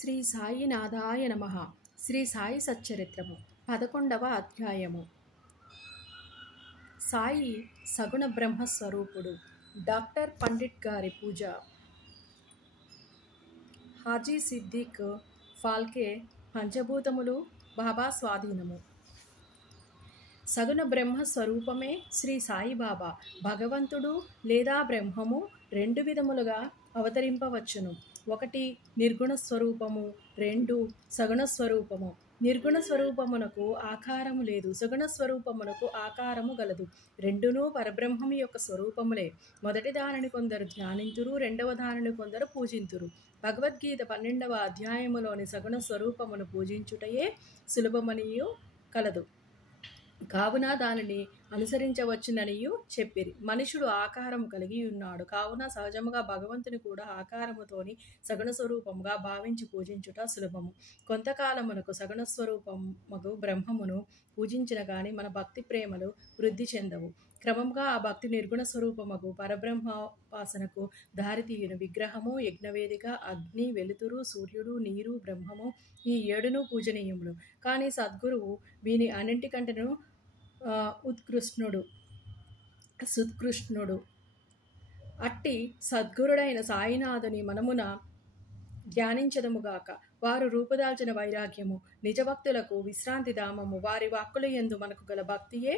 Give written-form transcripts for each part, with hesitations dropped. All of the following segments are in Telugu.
శ్రీ సాయినాథాయ నమః. శ్రీ సాయి సచ్చరిత్రము 11వ అధ్యాయము. సాయి సగుణ బ్రహ్మస్వరూపుడు. డాక్టర్ పండిట్ గారి పూజ. హాజీ సిద్దిక్ ఫాల్కే పంచభూతములు బాబా స్వాధీనము. సగుణ బ్రహ్మ స్వరూపమే శ్రీ సాయిబాబా. భగవంతుడు లేదా బ్రహ్మము రెండు విధములుగా అవతరింపవచ్చును. ఒకటి నిర్గుణ స్వరూపము, రెండు సగుణ స్వరూపము. నిర్గుణ స్వరూపమునకు ఆకారము లేదు, సగుణ స్వరూపమునకు ఆకారము గలదు. రెండునూ పరబ్రహ్మము యొక్క స్వరూపములే. మొదటి దానిని కొందరు ధ్యానింతురు, రెండవ దానిని కొందరు పూజింతురు. భగవద్గీత 12వ అధ్యాయములోని సగుణ స్వరూపమును పూజించుటయే సులభమనియు కలదు. కావున దానిని అనుసరించవచ్చుననియు చెప్పిరి. మనుషుడు ఆకారము కలిగి ఉన్నాడు కావున సహజముగా భగవంతుని కూడా ఆకారముతోని సగుణ స్వరూపముగా భావించి పూజించుట సులభము. కొంతకాలమునకు సగుణ స్వరూపముగు బ్రహ్మమును పూజించిన గాని మన భక్తి ప్రేమలు వృద్ధి చెందవు. క్రమంగా ఆ భక్తి నిర్గుణ స్వరూపముగు పరబ్రహ్మోపాసనకు దారితీయును. విగ్రహము, యజ్ఞవేదిక, అగ్ని, వెలుతురు, సూర్యుడు, నీరు, బ్రహ్మము ఈ ఏడును పూజనీయములు. కానీ సద్గురువు వీని అన్నింటికంటేను సుత్కృష్ణుడు. అట్టి సద్గురుడైన సాయినాథుని మనమున ధ్యానించదముగాక. వారు రూపుదాల్చిన వైరాగ్యము, నిజభక్తులకు విశ్రాంతి ధామము. వారి వాక్కుల యందు మనకు గల భక్తియే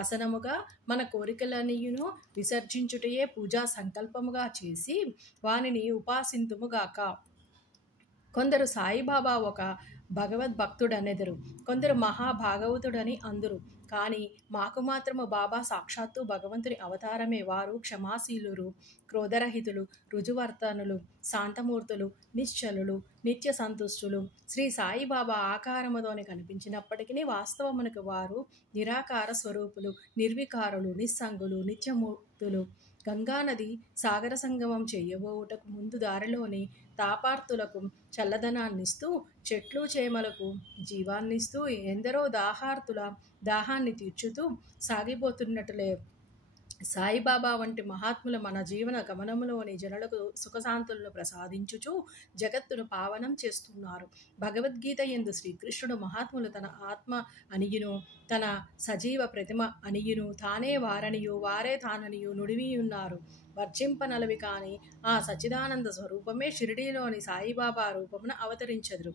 ఆసనముగా, మన కోరికలనియును విసర్జించుటయే పూజా సంకల్పముగా చేసి వానిని ఉపాసింతుముగాక. కొందరు సాయిబాబా ఒక భగవద్భక్తుడనెదరు, కొందరు మహాభాగవతుడని అందురు. కానీ మాకు మాత్రము బాబా సాక్షాత్తు భగవంతుని అవతారమే. వారు క్షమాశీలురు, క్రోధరహితులు, రుజువర్తనులు, శాంతమూర్తులు, నిశ్చలులు, నిత్య సంతుష్టులు. శ్రీ సాయిబాబా ఆకారముతోనే కనిపించినప్పటికీ వాస్తవమునకు వారు నిరాకార స్వరూపులు, నిర్వికారులు, నిస్సంగులు, నిత్యమూర్తులు. గంగానది సాగర సంగమం చేయబోవుటకు ముందు దారిలోని తాపార్తులకు చల్లదనాన్నిస్తూ, చెట్లు చేమలకు జీవాన్నిస్తూ, ఎందరో దాహార్తుల దాహాన్ని తీర్చుతూ సాగిపోతున్నట్లే సాయిబాబా వంటి మహాత్ములు మన జీవన గమనములోని జనులకు సుఖశాంతులను ప్రసాదించుచు జగత్తును పావనం చేస్తున్నారు. భగవద్గీత యందు శ్రీకృష్ణుడు మహాత్ములు తన ఆత్మ అనియును, తన సజీవ ప్రతిమ అనియును, తానే వారనియు వారే తాననియు నుడివియున్నారు. వర్జింపనలవి కాని ఆ సచ్చిదానంద స్వరూపమే షిరిడీలోని సాయిబాబా రూపమున అవతరించెదరు.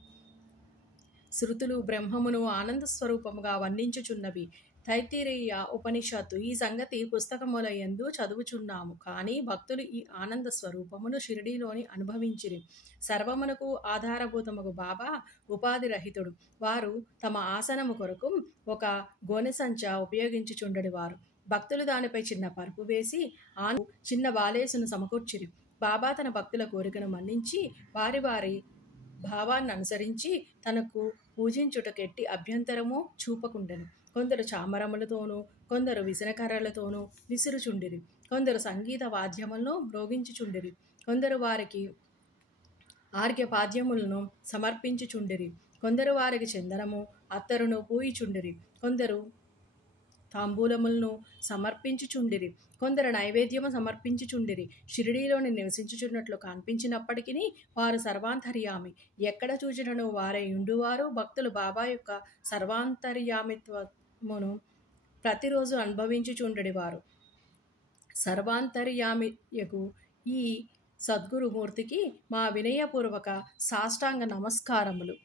శృతులు బ్రహ్మమును ఆనంద స్వరూపముగా వర్ణించుచున్నవి. తైత్తిరీయ ఉపనిషత్తు ఈ సంగతి పుస్తకముల యందు చదువుచున్నాము. కానీ భక్తులు ఈ ఆనంద స్వరూపమును షిరిడీలోని అనుభవించిరి. సర్వమునకు ఆధారభూతముగు బాబా ఉపాధి రహితుడు. వారు తమ ఆసనము కొరకు ఒక గోనె సంచ ఉపయోగించుచుండెడివారు. భక్తులు దానిపై చిన్న పరుపు వేసి ఆను చిన్న బాలేసును సమకూర్చిరి. బాబా తన భక్తుల కోరికను మన్నించి వారి వారి భావాన్ని అనుసరించి తనకు పూజించుటకెట్టి అభ్యంతరము చూపకుండెను. కొందరు చామరములతోనూ, కొందరు విసనకర్రలతోనూ విసురుచుండిరి. కొందరు సంగీత వాద్యములను మ్రోగించుచుండిరి. కొందరు వారికి ఆర్ఘ్యపాద్యములను సమర్పించుచుండిరి. కొందరు వారికి చందనము, అత్తరును పూయిచుండిరి. కొందరు తాంబూలములను సమర్పించుచుండిరి. కొందరు నైవేద్యము సమర్పించుచుండిరి. షిరిడీలోని నివసించుచున్నట్లు కనిపించినప్పటికీ వారు సర్వాంతర్యామి. ఎక్కడ చూచినను వారే ఉండువారు. భక్తులు బాబా యొక్క సర్వాంతర్యామిత్వమును ప్రతిరోజు అనుభవించుచుండెడివారు. సర్వాంతర్యామియకు ఈ సద్గురుమూర్తికి మా వినయపూర్వక సాష్టాంగ నమస్కారములు.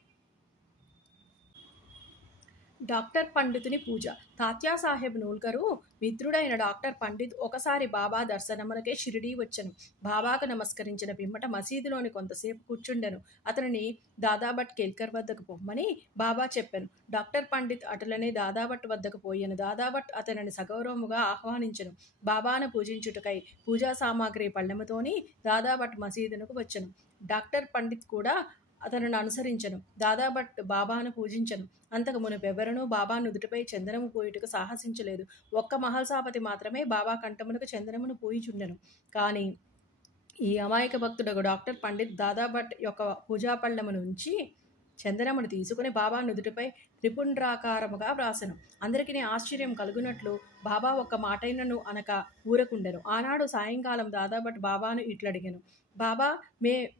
డాక్టర్ పండితుని పూజ. తాత్యాసాహెబ్ నూల్కరు మిత్రుడైన డాక్టర్ పండిత్ ఒకసారి బాబా దర్శనమునకే షిరిడీ వచ్చెను. బాబాకు నమస్కరించిన పిమ్మట మసీదులోని కొంతసేపు కూర్చుండెను. అతనిని దాదాభట్ కేల్కర్ వద్దకు పొమ్మని బాబా చెప్పెను. డాక్టర్ పండిత్ అటులనే దాదాభట్ వద్దకు పోయెను. దాదాభట్ అతనిని సగౌరవముగా ఆహ్వానించెను. బాబాను పూజించుటకై పూజా సామాగ్రి పళ్ళెముతోని దాదాభట్ మసీదునకు వచ్చెను. డాక్టర్ పండిత్ కూడా అతనిని అనుసరించెను. దాదాభట్ బాబాను పూజించెను. అంతకు మునుపెవ్వరనూ బాబా నుదుటిపై చందనము పూయుటకు సాహసించలేదు. ఒక్క మహల్సాపతి మాత్రమే బాబా కంఠమునకు చందనమును పూయిచుండెను. కానీ ఈ అమాయక భక్తుడకు డాక్టర్ పండిత్ దాదాభట్ యొక్క పూజాపళ్ళెమును ఉంచి చందనమును తీసుకుని బాబా నుదుటిపై త్రిపుండ్రాకారముగా వ్రాసెను. అందరికీ ఆశ్చర్యం కలుగునట్లు బాబా ఒక్క మాటైనను అనక ఊరకుండెను. ఆనాడు సాయంకాలం దాదాభట్ బాబాను ఇట్లడిగెను, బాబా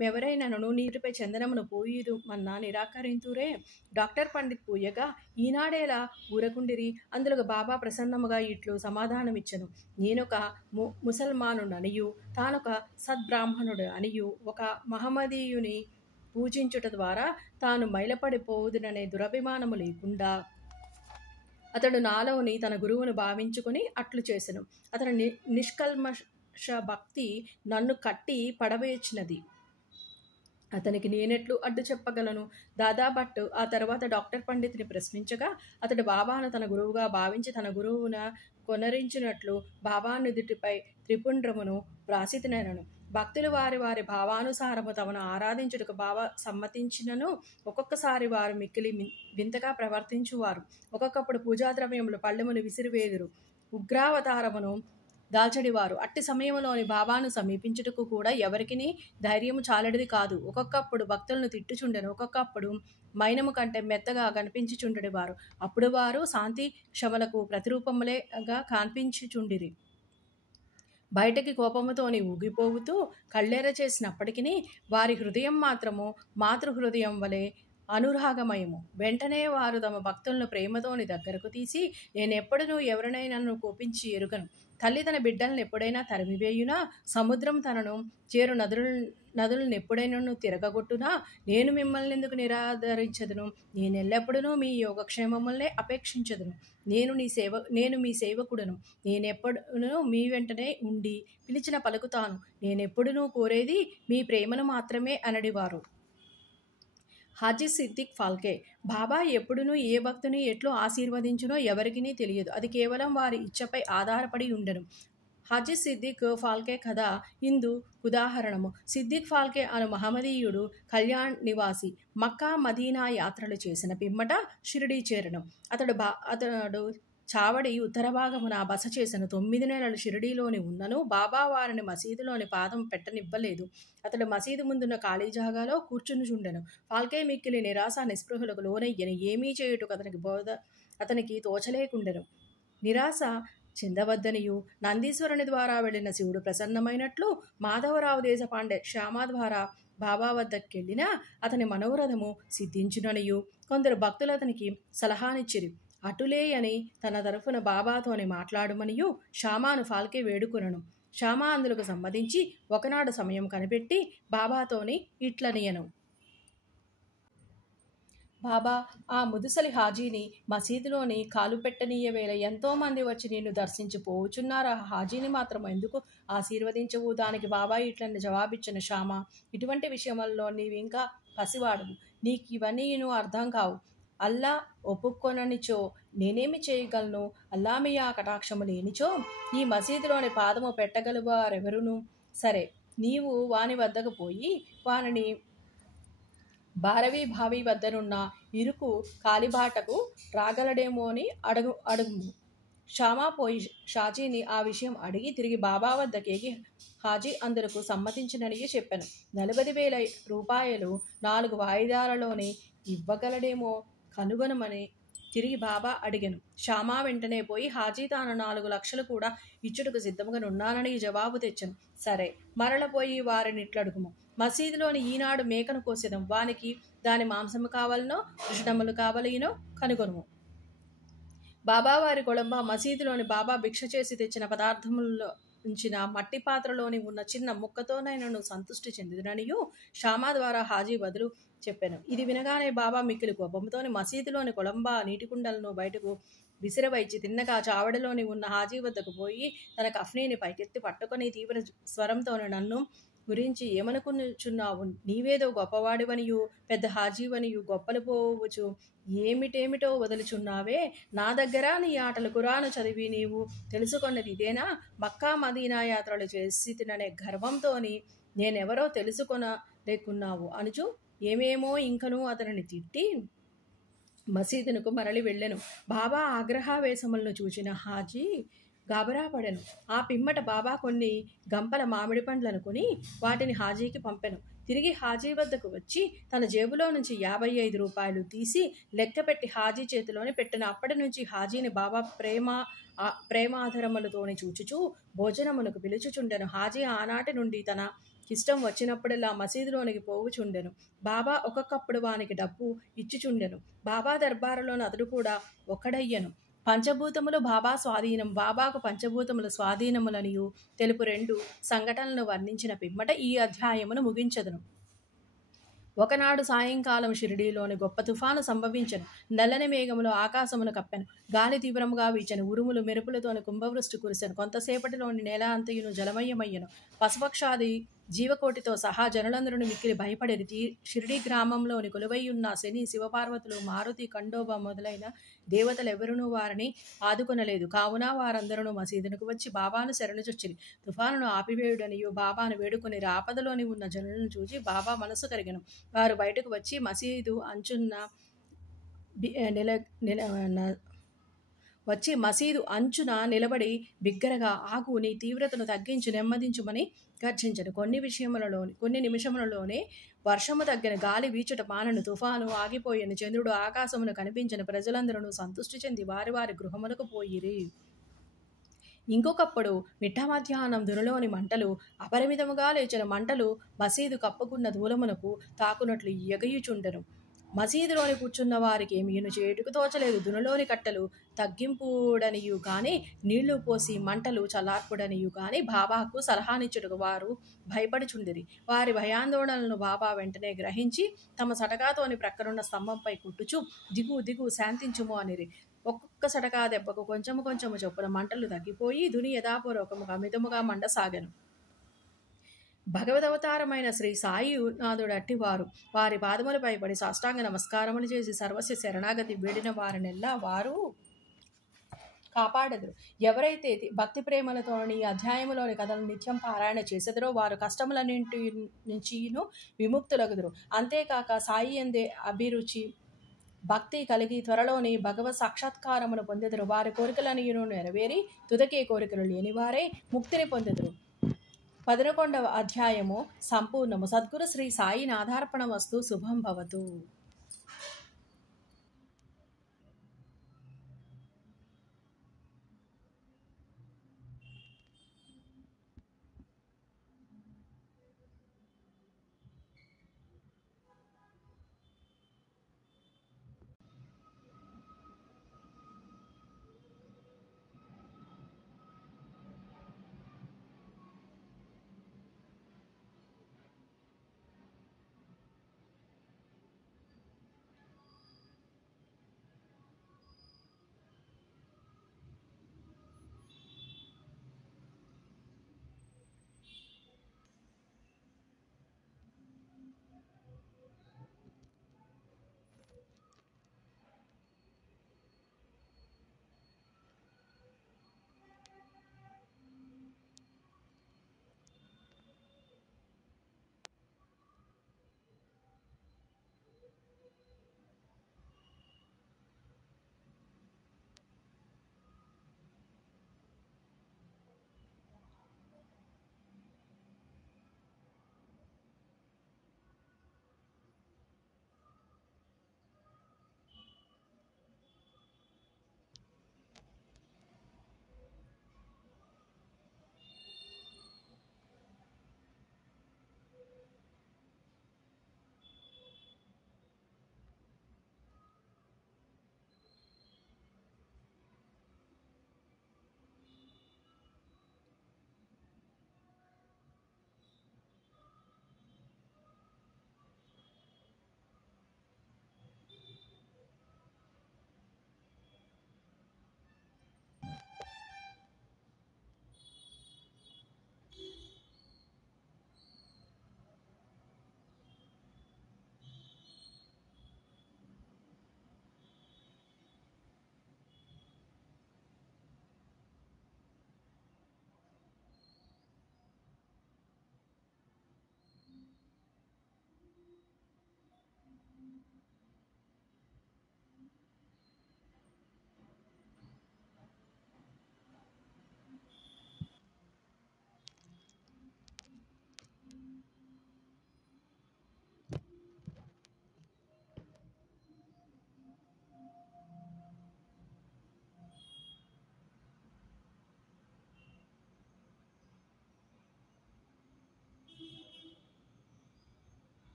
మెవరైనను నీటిపై చందనమును పూయుదుమన్నా నిరాకరింతురే? డాక్టర్ పండిత్ పూయగా ఈనాడేలా ఊరకుండిరి? అందులో బాబా ప్రసన్నముగా ఇట్లు సమాధానమిచ్చెను, నేనొక ముసల్మానుడనియు తానొక సద్బ్రాహ్మణుడు అనియు ఒక మహమ్మదీయుని పూజించుట ద్వారా తాను మైలపడిపోవుదుననే దురభిమానము లేకుండా అతడు నాలోని తన గురువును భావించుకుని అట్లు చేసెను. అతని నిష్కల్మష భక్తి నన్ను కట్టి పడవేచినది. అతనికి నేనెట్లు అడ్డు చెప్పగలను? దాదాభట్ ఆ తర్వాత డాక్టర్ పండిత్ని ప్రశ్నించగా అతడు బాబాను తన గురువుగా భావించి తన గురువున కొనరించినట్లు బాబా నుదుటిపై త్రిపుండ్రమును వ్రాసితినెనను. భక్తులు వారి వారి భావానుసారము తమను ఆరాధించుటకు బాబా సమ్మతించినను ఒక్కొక్కసారి వారు మిక్కిలి వింతగా ప్రవర్తించువారు. ఒక్కొక్కప్పుడు పూజాద్రవ్యములు పళ్ళెములు విసిరివేదురు, ఉగ్రావతారమును దాల్చడివారు. అట్టి సమయంలోని బాబాను సమీపించుటకు కూడా ఎవరికిని ధైర్యము చాలడిది కాదు. ఒక్కొక్కప్పుడు భక్తులను తిట్టుచుండెను, ఒక్కొక్కప్పుడు మైనము కంటే మెత్తగా కనిపించుచుండెడివారు. అప్పుడు వారు శాంతి క్షమలకు ప్రతిరూపములేగా కనిపించుచుండిరి. బయటకి కోపముతోని ఊగిపోవుతూ కళ్ళెర చేసినప్పటికీ వారి హృదయం మాత్రము మాతృహృదయం వలె అనురాగమయము. వెంటనే వారు తమ భక్తులను ప్రేమతోని దగ్గరకు తీసి, నేనెప్పుడునూ ఎవరినైనాను కోపించి ఎరుగను. తల్లి తన బిడ్డలను ఎప్పుడైనా తరిమివేయునా? సముద్రం తనను చేరు నదులను ఎప్పుడైనా తిరగగొట్టునా? నేను మిమ్మల్ని ఎందుకు నిరాదరించదును? నేనెల్లప్పుడూ మీ యోగక్షేమములనే అపేక్షించదును. నేను మీ సేవకుడను. నేనెప్పుడునూ మీ వెంటనే ఉండి పిలిచిన పలుకుతాను. నేనెప్పుడునూ కోరేది మీ ప్రేమను మాత్రమే అనడివారు. హాజీ సిద్దిక్ ఫాల్కే బాబా ఎప్పుడునూ ఏ భక్తుని ఎట్లు ఆశీర్వదించునో ఎవరికినీ తెలియదు. అది కేవలం వారి ఇచ్చపై ఆధారపడి ఉండెను. హాజీ సిద్దిక్ ఫాల్కే కథ ఇందు ఉదాహరణము. సిద్దిక్ ఫాల్కే అను మహమ్మదీయుడు కళ్యాణ్ నివాసి. మక్కా మదీనా యాత్రలు చేసిన పిమ్మట షిరిడీ చేరను. అతడు చావడి ఉత్తర భాగమున బస చేసిన 9 నెలలు షిరిడీలోని ఉన్నను బాబా వారిని మసీదులోని పాదం పెట్టనివ్వలేదు. అతడు మసీదు ముందున్న ఖాళీ జాగాలో కూర్చునిచుండెను. ఫాల్కే మిక్కిలి నిరాశ నిస్పృహలకు లోనయ్యని. ఏమీ చేయుటకు అతనికి తోచలేకుండెను. నిరాశ చెందవద్దనియు నందీశ్వరుని ద్వారా వెళ్ళిన శివుడు ప్రసన్నమైనట్లు మాధవరావు దేశపాండే శ్యామ ద్వారా బాబా వద్దకెళ్ళిన అతని మనోరథము సిద్ధించుననియు కొందరు భక్తులు అతనికి సలహానిచ్చిరి. అటులే అని తన తరఫున బాబాతోని మాట్లాడుమనియు శ్యామాను ఫాల్కే వేడుకొనెను. శ్యామ అందులకు సమ్మతించి ఒకనాడు సమయం కనిపెట్టి బాబాతోని ఇట్లనియను, బాబా, ఆ ముదుసలి హాజీని మసీదులోని కాలు పెట్టనీయవేళ ఎంతోమంది వచ్చి నిన్ను దర్శించి పోవుచున్నారు. ఆ హాజీని మాత్రం ఎందుకు ఆశీర్వదించవు? దానికి బాబా ఇట్లని జవాబిచ్చిన, శ్యామ, ఇటువంటి విషయములలో నీవింకా పసివాడువు. నీకు ఇవన్నీ అర్థం కావు. అల్లా ఒప్పుకొననిచో నేనేమి చేయగలను? అల్లా మీ ఆ కటాక్షము లేనిచో ఈ మసీదులోని పాదము పెట్టగలవారెవరును? సరే, నీవు వాని వద్దకు పోయి వానిని భారవీ భావి వద్దనున్న ఇరుకు కాలిబాటకు రాగలడేమో అని అడుగుము. శ్యామ పోయి షాజీని ఆ విషయం అడిగి తిరిగి బాబా వద్దకేగి హాజీ అందులకు సమ్మతించినని చెప్పాను. 40,000 రూపాయలు 4 వాయిదాలలోనే ఇవ్వగలడేమో కనుగొనమని తిరిగి బాబా అడిగాను. శ్యామ వెంటనే పోయి హాజీ తాను 4 లక్షలు కూడా ఇచ్చుటకు సిద్ధముగా నున్నానని జవాబు తెచ్చాను. సరే, మరలపోయి వారిని ఇట్లడుగుము, మసీదులోని ఈనాడు మేకను కోసేదం, వానికి దాని మాంసము కావాలనో వృషణములు కావలనో కనుగొనుము. బాబా వారి కొలంబ మసీదులోని బాబా భిక్ష చేసి తెచ్చిన పదార్థములలో ఉంచిన మట్టి పాత్రలోని ఉన్న చిన్న ముక్కతోనైనను సంతృష్టి చెందుననియు శ్యామ ద్వారా హాజీ బదులు చెప్పాను. ఇది వినగానే బాబా మిక్కిలి కోపంతోని మసీదులోని కొలంబ నీటి కుండలను బయటకు విసిరవైచి తిన్నగా చావడిలోని ఉన్న హాజీ వద్దకు పోయి తన కఫ్నీని పైకెత్తి పట్టుకొని తీవ్ర స్వరంతో నన్ను గురించి ఏమనుకునుచున్నావు? నీవేదో గొప్పవాడివనియు పెద్ద హాజీవనియు గొప్పలు పోవచ్చు ఏమిటేమిటో వదులుచున్నావే? నా దగ్గర నీ ఆటలు ఖురాను చదివి నీవు తెలుసుకొన్నది ఇదేనా? మక్కా మదీనా యాత్రలు చేసి తిననే గర్వంతోని నేనెవరో తెలుసుకొనలేకున్నావు అనుచు ఏమేమో ఇంకనూ అతనిని తిట్టి మసీదునకు మరలి వెళ్ళెను. బాబా ఆగ్రహావేశములను చూచిన హాజీ గాబరాపడెను. ఆ పిమ్మట బాబా కొన్ని గంపల మామిడి పండ్లను కొని వాటిని హాజీకి పంపెను. తిరిగి హాజీ వద్దకు వచ్చి తన జేబులో నుంచి 55 రూపాయలు తీసి లెక్కపెట్టి హాజీ చేతిలోని పెట్టెను. అప్పటి నుంచి హాజీని బాబా ప్రేమాధరములతోని చూచుచూ భోజనమునకు పిలుచుచుండెను. హాజీ ఆనాటి నుండి తన ఇష్టం వచ్చినప్పుడల్లా మసీదులోనికి పోవుచుండెను. బాబా ఒక్కొక్కప్పుడు వానికి డబ్బు ఇచ్చుచుండెను. బాబా దర్బారులోని అతడు కూడా ఒక్కడయ్యను. పంచభూతములు బాబా స్వాధీనం. బాబాకు పంచభూతముల స్వాధీనములనియు తెలుపు 2 సంఘటనలను వర్ణించిన పిమ్మట ఈ అధ్యాయమును ముగించెదను. ఒకనాడు సాయంకాలం షిరిడీలోని గొప్ప తుఫాను సంభవించెను. నల్లని మేఘములు ఆకాశమును కప్పెను. గాలి తీవ్రముగా వీచెను. ఉరుములు మెరుపులతోని కుంభవృష్టి కురిసెను. కొంతసేపటిలోని నేల అంతయును జలమయమయ్యను. పశుపక్షాది జీవకోటితో సహా జనులందరూ మిక్కిలి భయపడిరి. షిరిడీ గ్రామంలోని కొలువైయున్న శని, శివపార్వతులు, మారుతి, ఖండోబా మొదలైన దేవతలెవరునూ వారిని ఆదుకొనలేదు. కావున వారందరూ మసీదునకు వచ్చి బాబాను శరణుజొచ్చిరి. తుఫానును ఆపివేయుడనియు బాబాను వేడుకొని ఆపదలోని ఉన్న జనులను చూచి బాబా మనసు కరిగెను. వారు బయటకు వచ్చి మసీదు అంచున నిలబడి బిగ్గరగా, ఆగు, నీ తీవ్రతను తగ్గించి నెమ్మదించుమని గర్జించను. కొన్ని నిమిషములలోనే వర్షము తగ్గిన. గాలి వీచుట మానను. తుఫాను ఆగిపోయిన. చంద్రుడు ఆకాశమును కనిపించిన. ప్రజలందరూ సంతృష్టి చెంది వారి వారి గృహములకు పోయిరి. ఇంకొకప్పుడు మిట్ట మధ్యాహ్నం దునిలోని మంటలు అపరిమితముగా లేచిన. మంటలు మసీదు కప్పుకున్న దూలమునకు తాకునట్లు ఎగయుచుండెను. మసీదులోని కూర్చున్న వారికి ఏమీను చేయుటకు తోచలేదు. దునిలోని కట్టెలు తగ్గింపుడనియు గాని, నీళ్లు పోసి మంటలు చల్లార్పుడనియు గాని బాబాకు సలహానిచ్చుటకు వారు భయపడుచుండిరి. వారి భయాందోళనలను బాబా వెంటనే గ్రహించి తమ సటకాతోని ప్రక్కనున్న స్తంభంపై కుట్టుచు, దిగు దిగు, శాంతించుము అనిరి. ఒక్కొక్క సటకా దెబ్బకు కొంచెము కొంచెము చొప్పున మంటలు తగ్గిపోయి దుని యథాపూర్వకముగా మితముగా మండసాగెను. భగవదవతారమైన శ్రీ సాయినాథుడు అట్టివారు. వారి పాదములపై పడి సాష్టాంగ నమస్కారములు చేసి సర్వస్వ శరణాగతి వేడిన వారినెల్లా వారు కాపాడెదరు. ఎవరైతే భక్తి ప్రేమలతోని అధ్యాయములోని కథలను నిత్యం పారాయణ చేసెదరో వారు కష్టములన్నింటి నుంచిను విముక్తులగుదురు. అంతేకాక సాయి యందే అభిరుచి భక్తి కలిగి త్వరలోని భగవత్ సాక్షాత్కారమును పొందెదరు. వారి కోరికలనియును నెరవేరి తుదకే కోరికలు లేనివారే ముక్తిని పొందెదరు. 11వ అధ్యాయము సంపూర్ణము. సద్గురు శ్రీ సాయి నాథార్పణమస్తు. శుభం భవతు.